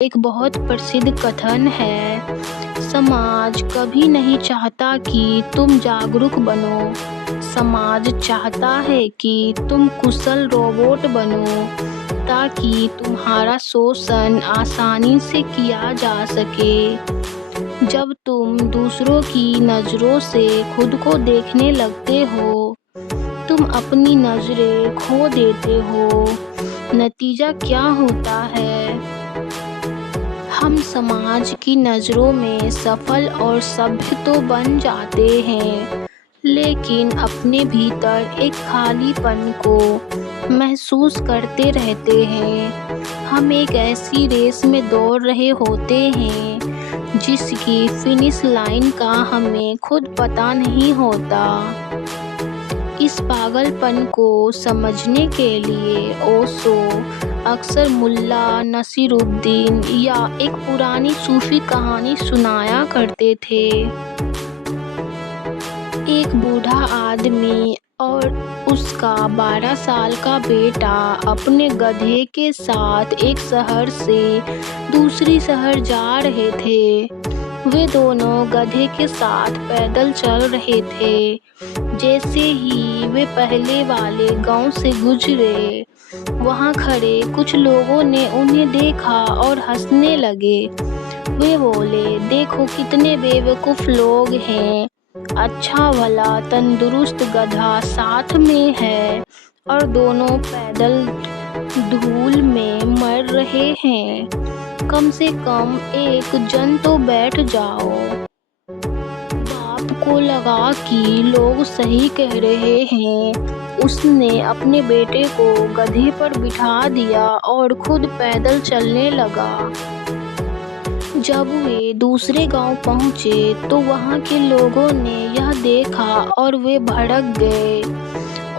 ایک بہت प्रसिद्ध कथन है, समाज कभी नहीं चाहता कि तुम जागरूक बनो, समाज चाहता है कि तुम कुशल रोबोट बनो ताकि तुम्हारा शोषण आसानी से किया जा सके। जब तुम दूसरों की नजरों से खुद को देखने लगते हो, तुम अपनी नजरें खो देते हो। नतीजा क्या होता है? हम समाज की नजरों में सफल और सभ्य तो बन जाते हैं, लेकिन अपने भीतर एक खालीपन को महसूस करते रहते हैं। हम एक ऐसी रेस में दौड़ रहे होते हैं जिसकी फिनिश लाइन का हमें खुद पता नहीं होता। इस पागलपन को समझने के लिए ओशो अक्सर मुल्ला नसीरुद्दीन या एक पुरानी सूफी कहानी सुनाया करते थे। एक बूढ़ा आदमी और उसका 12 साल का बेटा अपने गधे के साथ एक शहर से दूसरी शहर जा रहे थे। वे दोनों गधे के साथ पैदल चल रहे थे। जैसे ही वे पहले वाले गांव से गुजरे, वहां खड़े कुछ लोगों ने उन्हें देखा और हंसने लगे। वे बोले, देखो कितने बेवकूफ लोग हैं, अच्छा भला तंदुरुस्त गधा साथ में है और दोनों पैदल धूल में मर रहे हैं। कम से कम एक जन तो बैठ जाओ। बाप को लगा कि लोग सही कह रहे हैं। उसने अपने बेटे को गधे पर बिठा दिया और खुद पैदल चलने लगा। जब वे दूसरे गांव पहुंचे तो वहां के लोगों ने यह देखा और वे भड़क गए।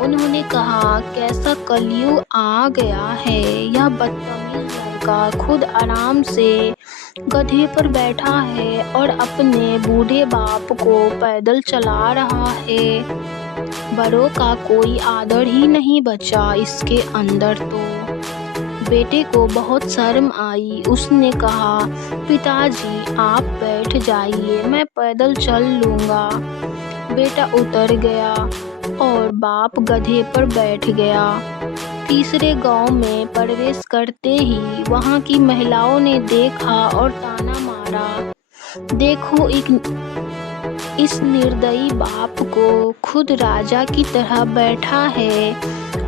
उन्होंने कहा, कैसा कलयुग आ गया है, यह बदतमीज लड़का खुद आराम से गधे पर बैठा है और अपने बूढ़े बाप को पैदल चला रहा है। बड़ों का कोई आदर ही नहीं बचा इसके अंदर तो। बेटे को बहुत शर्म आई। उसने कहा, पिताजी आप बैठ जाइए, मैं पैदल चल लूंगा। बेटा उतर गया और बाप गधे पर बैठ गया। तीसरे गांव में प्रवेश करते ही वहां की महिलाओं ने देखा और ताना मारा, देखो इस निर्दयी बाप को खुद राजा की तरह बैठा है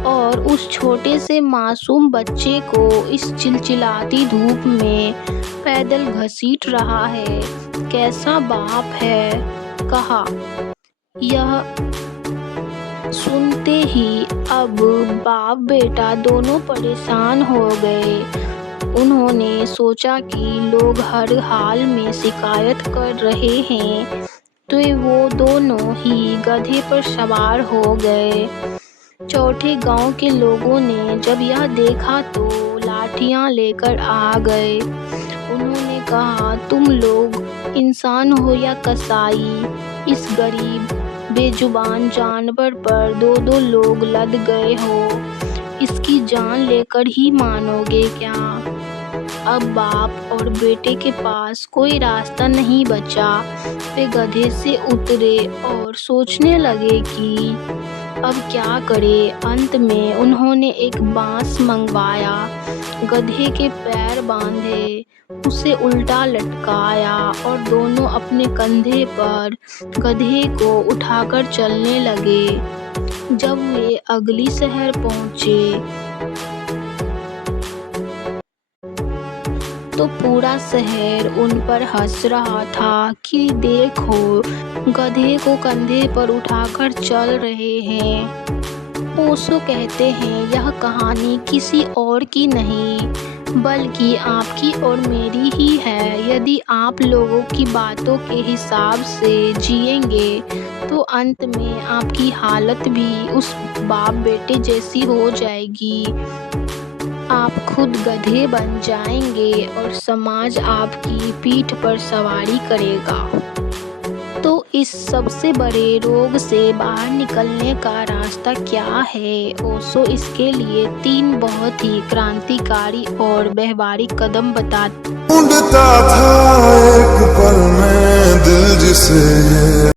और उस छोटे से मासूम बच्चे को इस चिलचिलाती धूप में पैदल घसीट रहा है। कैसा बाप है, कहा। यह सुनते ही अब बाप बेटा दोनों परेशान हो गए। उन्होंने सोचा कि लोग हर हाल में शिकायत कर रहे हैं, तो वो दोनों ही गधे पर सवार हो गए। चौथे गांव के लोगों ने जब यह देखा तो लाठियां लेकर आ गए। उन्होंने कहा, तुम लोग इंसान हो या कसाई, इस गरीब बेजुबान जानवर पर दो दो लोग लद गए हो, इसकी जान लेकर ही मानोगे क्या? अब बाप और बेटे के पास कोई रास्ता नहीं बचा। वे गधे से उतरे और सोचने लगे कि अब क्या करें। अंत में उन्होंने एक बांस मंगवाया, गधे के पैर बांधे, उसे उल्टा लटकाया और दोनों अपने कंधे पर गधे को उठाकर चलने लगे। जब वे अगली शहर पहुंचे तो पूरा शहर उन पर हंस रहा था कि देखो, गधे को कंधे पर उठाकर चल रहे हैं। ओशो कहते हैं, यह कहानी किसी और की नहीं बल्कि आपकी और मेरी ही है। यदि आप लोगों की बातों के हिसाब से जिएंगे तो अंत में आपकी हालत भी उस बाप बेटे जैसी हो जाएगी। आप खुद गधे बन जाएंगे और समाज आपकी पीठ पर सवारी करेगा। तो इस सबसे बड़े रोग से बाहर निकलने का रास्ता क्या है? ओशो इसके लिए 3 बहुत ही क्रांतिकारी और व्यवहारिक कदम बताते ڈھونڈتا تھا ایک پل میں دل جسے یہ